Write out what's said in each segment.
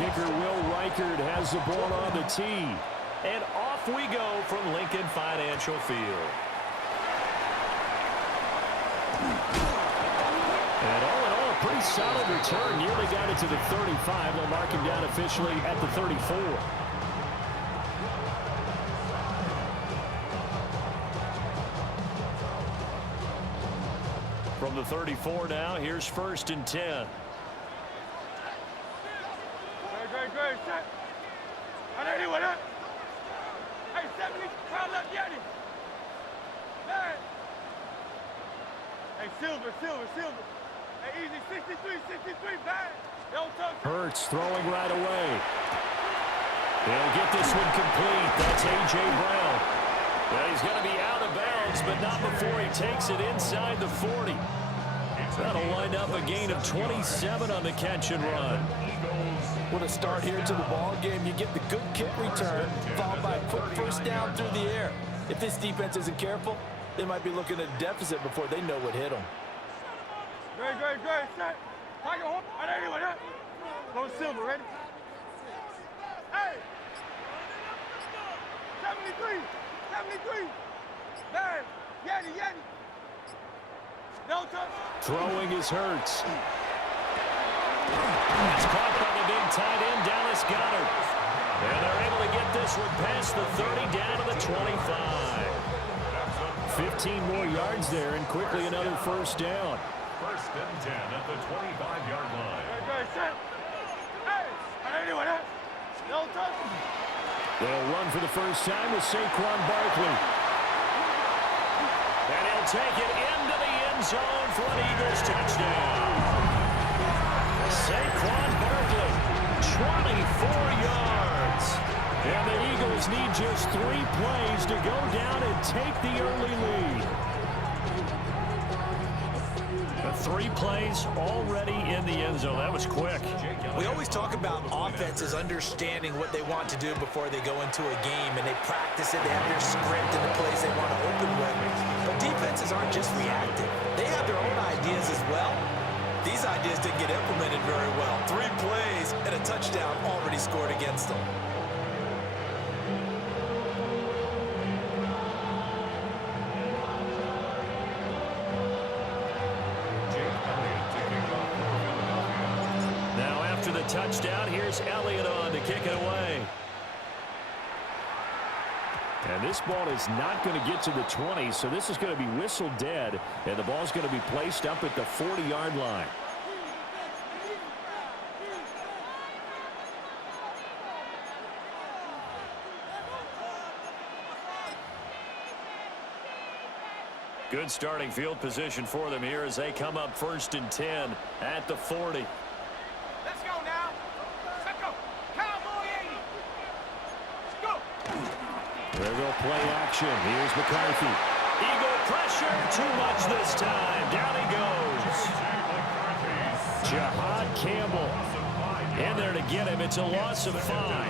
Kicker Will Reichard has the ball on the tee. And off we go from Lincoln Financial Field. And all in all, a pretty solid return. Nearly got it to the 35. They'll mark him down officially at the 34. From the 34 now, here's 1st and 10. Great, set. I know you with it. Hey, 70, crowd left, Yanni. Man. Hey, Silver. Hey, easy, 63, bad. Don't touch. Hurts throwing right away. He'll get this one complete. That's A.J. Brown. Well, he's going to be out of bounds, but not before he takes it inside the 40. That'll wind up a gain of 27 on the catch and run. What a start here to the ball game. You get the good kick return, followed by a quick first down through the air. If this defense isn't careful, they might be looking at a deficit before they know what hit them. Great, set. Tiger Horn. I know you with it. Go Silver, ready? Hey. 73. Man, Yanni. Don't touch. Throwing is Hurts. It's caught by the big tight end, Dallas Goedert. And they're able to get this one past the 30 down to the 25. 15 more yards there, and quickly another first down. 1st and 10 at the 25-yard line. Great, set. Hey, I know you with it. Don't touch. They'll run for the first time with Saquon Barkley. And he'll take it into the end zone for an Eagles touchdown. Saquon Barkley, 24 yards. And the Eagles need just 3 plays to go down and take the early lead. The 3 plays already in the end zone. That was quick. We always talk about offenses understanding what they want to do before they go into a game, and they practice it. They have their script and the plays they want to open with. But defenses aren't just reactive. They have their own ideas as well. These ideas didn't get implemented very well. 3 plays and a touchdown already scored against them. Now after the touchdown, here's Elliott on to kick it away. And this ball is not going to get to the 20, so this is going to be whistled dead, and the ball's going to be placed up at the 40-yard line. Good starting field position for them here as they come up 1st and 10 at the 40. Let's go now. Let's go. Cowboy 80. Let's go. There go play action. Here's McCarthy. Eagle pressure. Too much this time. Down he goes. Jahad Campbell in there to get him. It's a loss of 5.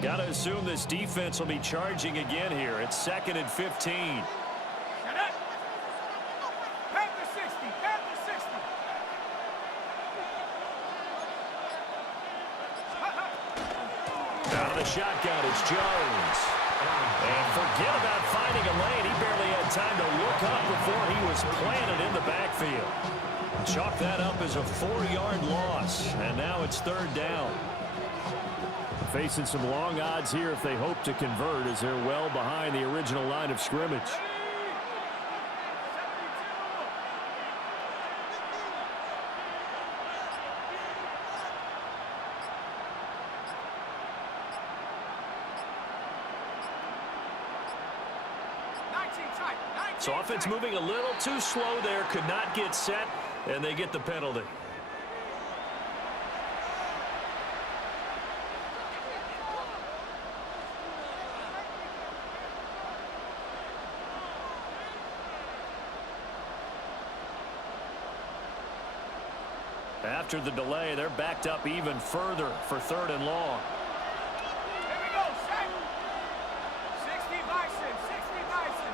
Got to assume this defense will be charging again here. It's 2nd and 15. Shut up. Panther 60. Out of the shotgun, it's Jones. And forget about finding a lane. He barely had time to look up before he was planted in the backfield. Chalk that up as a 4-yard loss. And now it's 3rd down. Facing some long odds here if they hope to convert, as they're well behind the original line of scrimmage. So offense moving a little too slow there, could not get set, and they get the penalty. After the delay, they're backed up even further for 3rd and long. Here we go, set. 60 Bison, 60 Bison.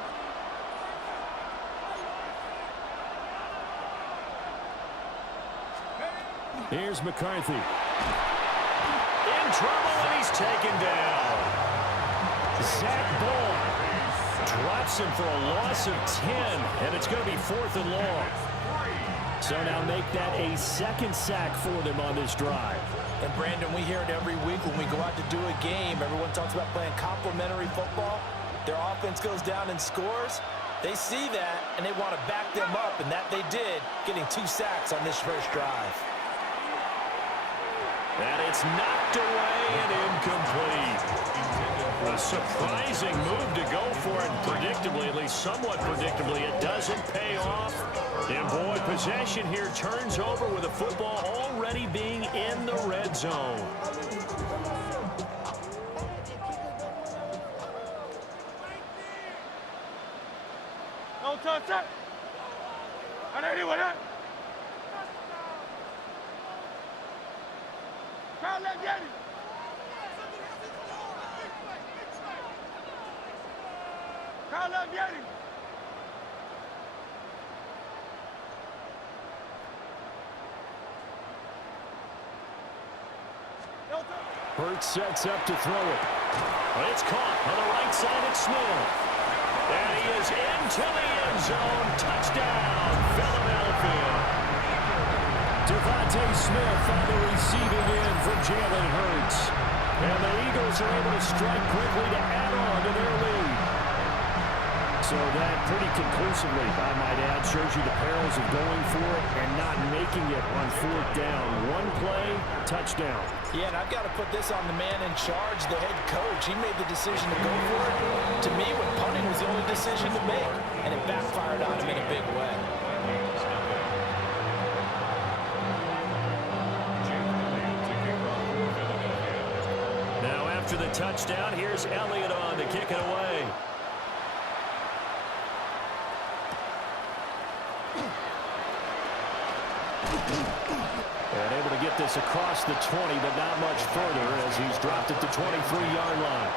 Here's McCarthy. In trouble, and he's taken down. Zach Bull drops him for a loss of 10, and it's going to be 4th and long. So now make that a 2nd sack for them on this drive. And Brandon, we hear it every week when we go out to do a game. Everyone talks about playing complementary football. Their offense goes down and scores. They see that, and they want to back them up, and that they did, getting 2 sacks on this first drive. And it's knocked away and incomplete. A surprising move to go for it, and predictably, at least somewhat predictably, it doesn't pay off. And boy, possession here turns over with the football already being in the red zone. Don't touch that. I know you with that. Crowd, let's get it. Crowd, let's get it. Hurts sets up to throw it. But it's caught on the right side at Smith. And he is into the end zone. Touchdown, Philadelphia. Devontae Smith on the receiving end for Jalen Hurts. And the Eagles are able to strike quickly to add on to their lead. So that pretty conclusively, I might add, shows you the perils of going for it and not making it on 4th down. One play, touchdown. Yeah, and I've got to put this on the man in charge, the head coach. He made the decision to go for it. To me, when punting was the only decision to make, and it backfired on him in a big way. Now after the touchdown, here's Elliott on to kick it away. And able to get this across the 20, but not much further as he's dropped it to 23-yard line.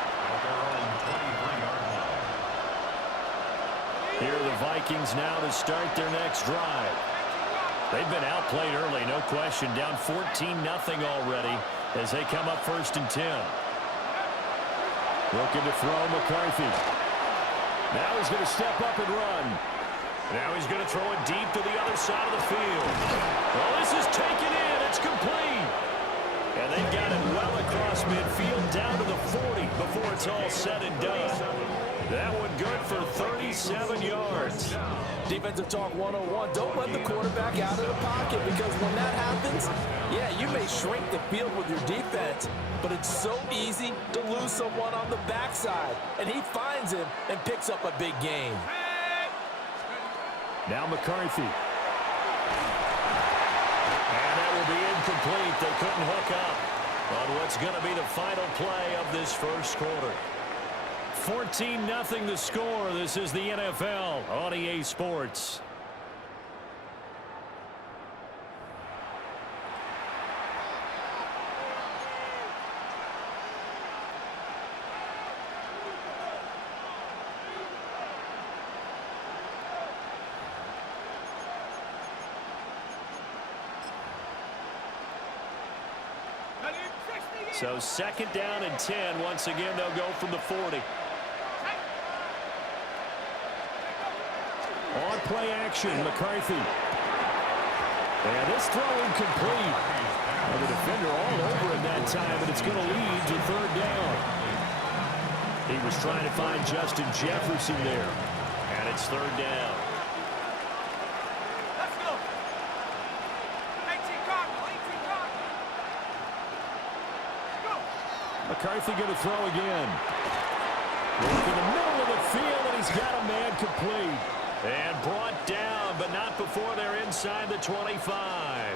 Here are the Vikings now to start their next drive. They've been outplayed early, no question. Down 14-0 already as they come up 1st and 10. Looking to throw McCarthy. Now he's going to step up and run. Now he's going to throw it deep to the other side of the field. Well, this is taken in. It's complete. And they've got it well across midfield down to the 40 before it's all said and done. That one good for 37 yards. Defensive talk 101. Don't let the quarterback out of the pocket, because when that happens, yeah, you may shrink the field with your defense, but it's so easy to lose someone on the backside. And he finds him and picks up a big gain. Now McCarthy. And that will be incomplete. They couldn't hook up on what's going to be the final play of this first quarter. 14-0 the score. This is the NFL on EA Sports. So 2nd down and 10. Once again, they'll go from the 40. On play action, McCarthy. And this throw incomplete. And the defender all over him that time, but it's going to lead to 3rd down. He was trying to find Justin Jefferson there. And it's 3rd down. Let's go. 18 Cardinal, 18 Cardinal. Go. McCarthy going to throw again. Look in the middle of the field, and he's got a man complete. And brought down, but not before they're inside the 25.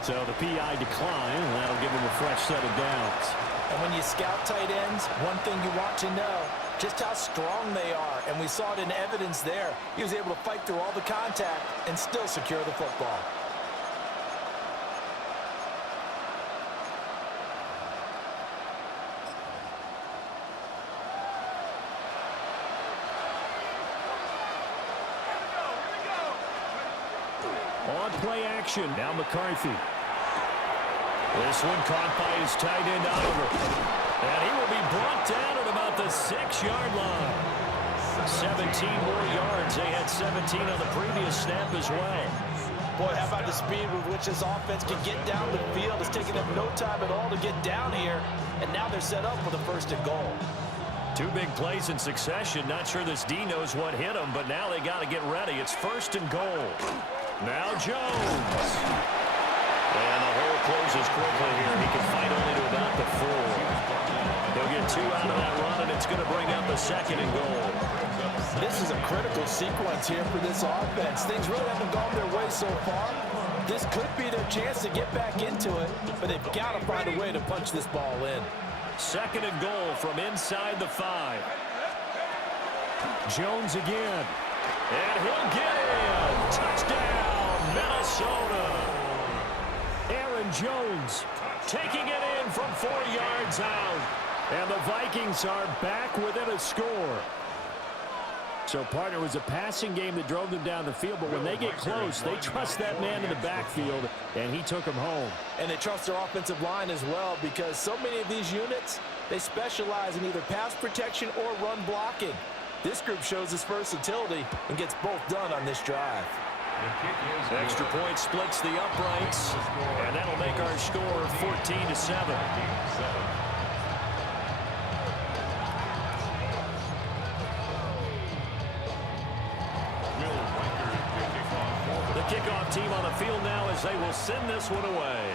So the PI decline, and that'll give him a fresh set of downs. And when you scout tight ends, one thing you want to know, just how strong they are. And we saw it in evidence there. He was able to fight through all the contact and still secure the football. On play action. Now McCarthy. This one caught by his tight end Oliver. And he will be brought down at about the 6-yard line. 17 more yards. They had 17 on the previous snap as well. Boy, how about the speed with which this offense can get down the field? It's taking them no time at all to get down here. And now they're set up for the 1st and goal. 2 big plays in succession. Not sure this D knows what hit him, but now they got to get ready. It's 1st and goal. Now Jones. And the hole closes quickly here. He can fight only to about the 4. He'll get 2 out of that run, and it's going to bring up a 2nd and goal. This is a critical sequence here for this offense. Things really haven't gone their way so far. This could be their chance to get back into it, but they've got to find a way to punch this ball in. 2nd and goal from inside the 5. Jones again. And he'll get in. Touchdown, Minnesota. Aaron Jones taking it in from 4 yards out. And the Vikings are back within a score. So, partner, it was a passing game that drove them down the field, but when they get close, they trust that man in the backfield, and he took them home. And they trust their offensive line as well, because so many of these units, they specialize in either pass protection or run blocking. This group shows its versatility and gets both done on this drive. Extra point splits the uprights, and that'll make our score 14-7. Kickoff team on the field now as they will send this one away.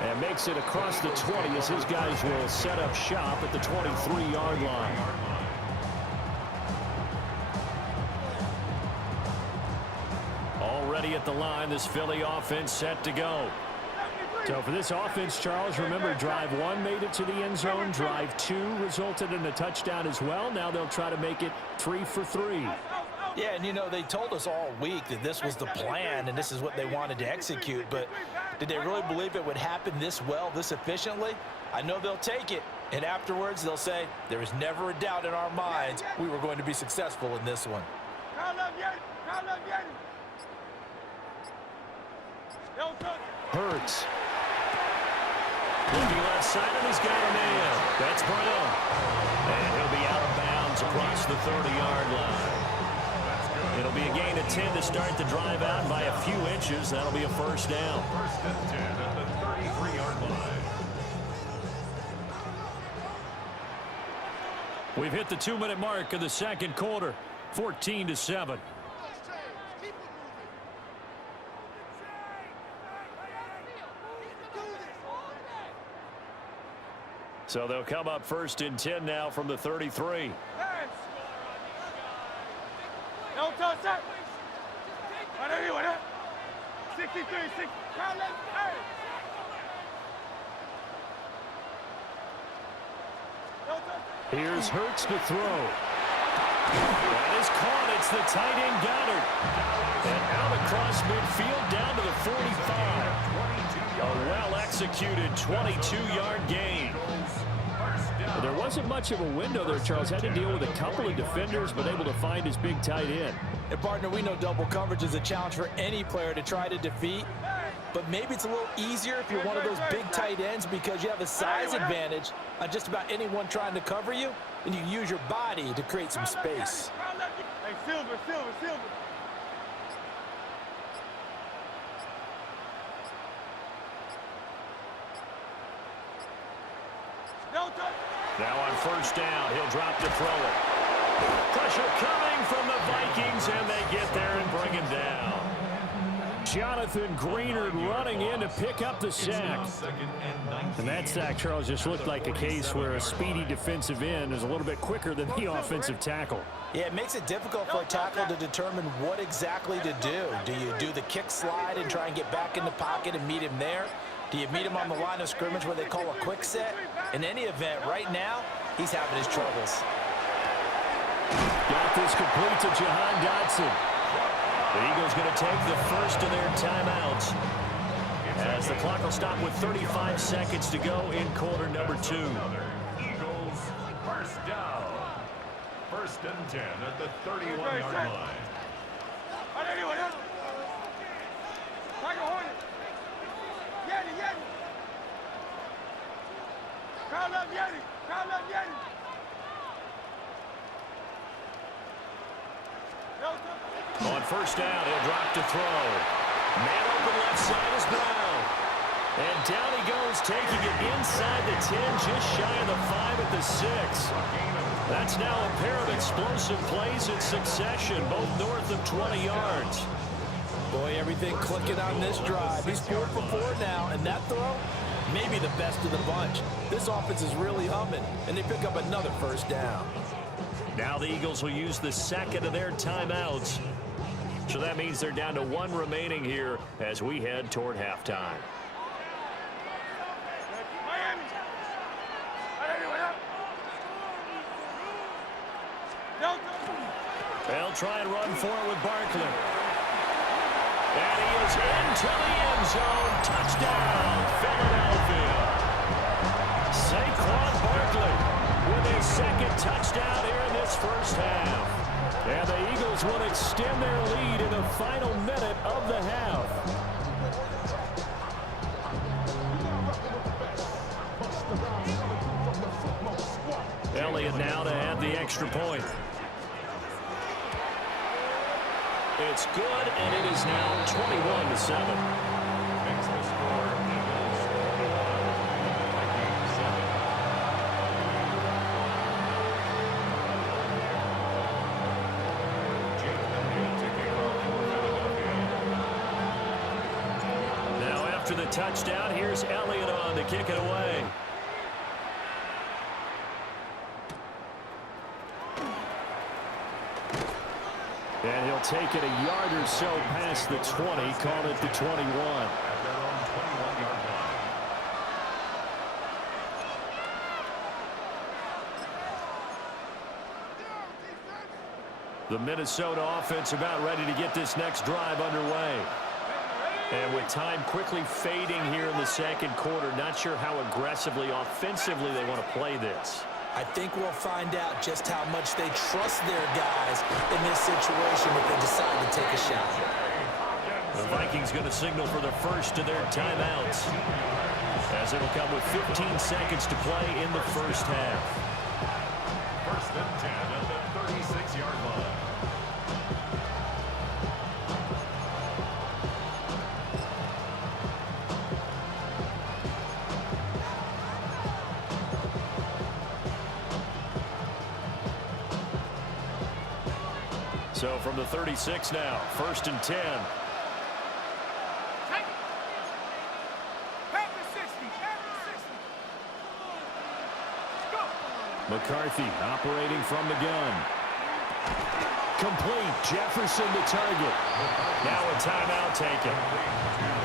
And makes it across the 20 as his guys will set up shop at the 23-yard line. Already at the line, this Philly offense set to go. So for this offense, Charles, remember, drive 1 made it to the end zone. Drive 2 resulted in a touchdown as well. Now they'll try to make it 3 for 3. Yeah, and you know, they told us all week that this was the plan and this is what they wanted to execute. But did they really believe it would happen this well, this efficiently? I know they'll take it. And afterwards, they'll say, there was never a doubt in our minds we were going to be successful in this one. Hurts. Looking left side, and he's got a man. That's Brown. And he'll be out of bounds across the 30-yard line. It'll be a gain of 10 to start the drive out by a few inches. That'll be a 1st down. 1st and 10 at the 33-yard line. We've hit the 2-minute mark of the 2nd quarter. 14-7. So they'll come up 1st and 10 now from the 33. Don't touch that. 63, 6. Here's Hurts to throw. That is caught. It's the tight end Goddard. And out across midfield down to the 45. A well-executed 22-yard gain. There wasn't much of a window there, Charles. Had to deal with a couple of defenders, but able to find his big tight end. And, partner, we know double coverage is a challenge for any player to try to defeat. But maybe it's a little easier if you're one of those big tight ends because you have a size advantage on just about anyone trying to cover you, and you use your body to create some space. Hey, Silver. Now on 1st down, he'll drop to throw it. Pressure coming from the Vikings, and they get there and bring him down. Jonathan Greenard running in to pick up the sack. And that sack, Charles, just looked like a case where a speedy defensive end is a little bit quicker than the offensive tackle. Yeah, it makes it difficult for a tackle to determine what exactly to do. Do you do the kick slide and try and get back in the pocket and meet him there? Do you meet him on the line of scrimmage where they call a quick set? In any event, right now, he's having his troubles. Got this complete to Jahan Dotson. The Eagles going to take the first of their timeouts as the clock will stop with 35 seconds to go in quarter number 2. Eagles, 1st first down. First and 10 at the 31-yard line. On first down, he'll drop to throw. Man open left side is Brown. And down he goes, taking it inside the 10, just shy of the 5 at the 6. That's now a pair of explosive plays in succession, both north of 20 yards. Boy, everything clicking on this drive. He's 4 for 4 now, and that throw, maybe the best of the bunch. This offense is really humming, and they pick up another first down. Now the Eagles will use the second of their timeouts. So that means they're down to 1 remaining here as we head toward halftime. They'll try and run for it with Barkley. And he is into the end zone. Touchdown, Philadelphia. Saquon Barkley with his second touchdown here in this first half. And the Eagles will extend their lead in the final minute of the half. Elliott now to add the extra point. It's good, and it is now 21-7. Makes the score Eagles 21, Vikings 7. Jake Elliott to kick off for Philadelphia. Now after the touchdown, here's Elliott on to kick it away. And he'll take it a yard or so past the 20, call it the 21. At their own 21-yard line. The Minnesota offense about ready to get this next drive underway. And with time quickly fading here in the second quarter, not sure how aggressively, offensively they want to play this. I think we'll find out just how much they trust their guys in this situation if they decide to take a shot. The Vikings going to signal for the first of their timeouts, as it'll come with 15 seconds to play in the first half. First and 10 at the 36-yard line. So from the 36 now, first and 10. McCarthy operating from the gun. Complete. Jefferson to target. Now a timeout taken.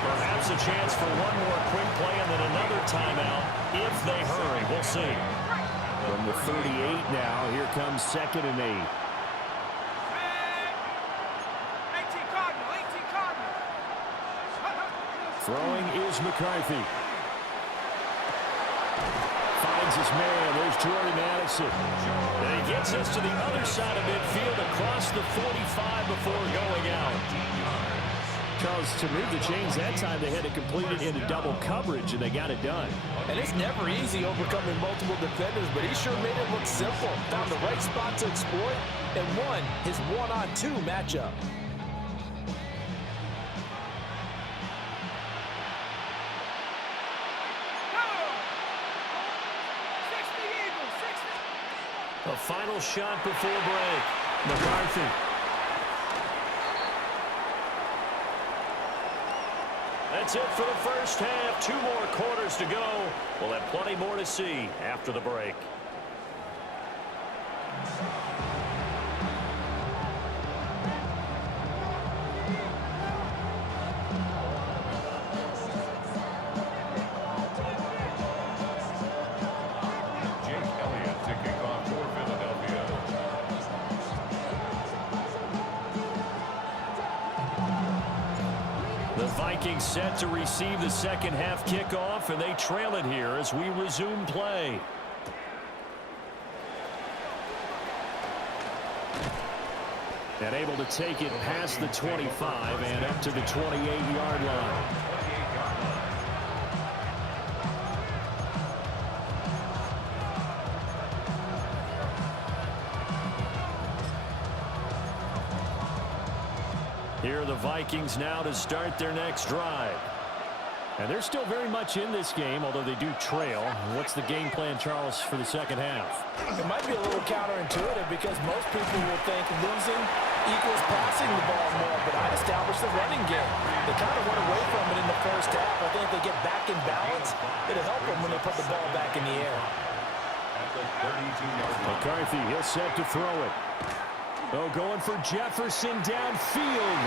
Perhaps a chance for one more quick play and then another timeout if they hurry. We'll see. From the 38 now, here comes second and 8. Throwing is McCarthy. Finds his man. There's Jordan Addison. And he gets us to the other side of midfield across the 45 before going out. Because to move the chains that time, they had to complete it into double coverage, and they got it done. And it's never easy overcoming multiple defenders, but he sure made it look simple. Found the right spot to exploit and won his one-on-two matchup. A final shot before break. McCarthy. That's it for the first half. 2 more quarters to go. We'll have plenty more to see after the break. Vikings set to receive the second half kickoff, and they trail it here as we resume play. And able to take it past the 25 and up to the 28-yard line. Here are the Vikings now to start their next drive. And they're still very much in this game, although they do trail. What's the game plan, Charles, for the second half? It might be a little counterintuitive because most people will think losing equals passing the ball more, but I'd establish the running game. They kind of went away from it in the first half. I think if they get back in balance, it'll help them when they put the ball back in the air. McCarthy, he'll set to throw it. Oh, going for Jefferson downfield.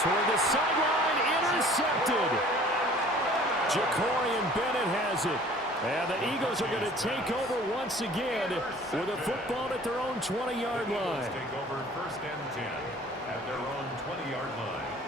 Toward the sideline, intercepted. Jacorian Bennett has it. And the Eagles are going to take over once again with a football at their own 20-yard line. Take over 1st and 10 at their own 20-yard line.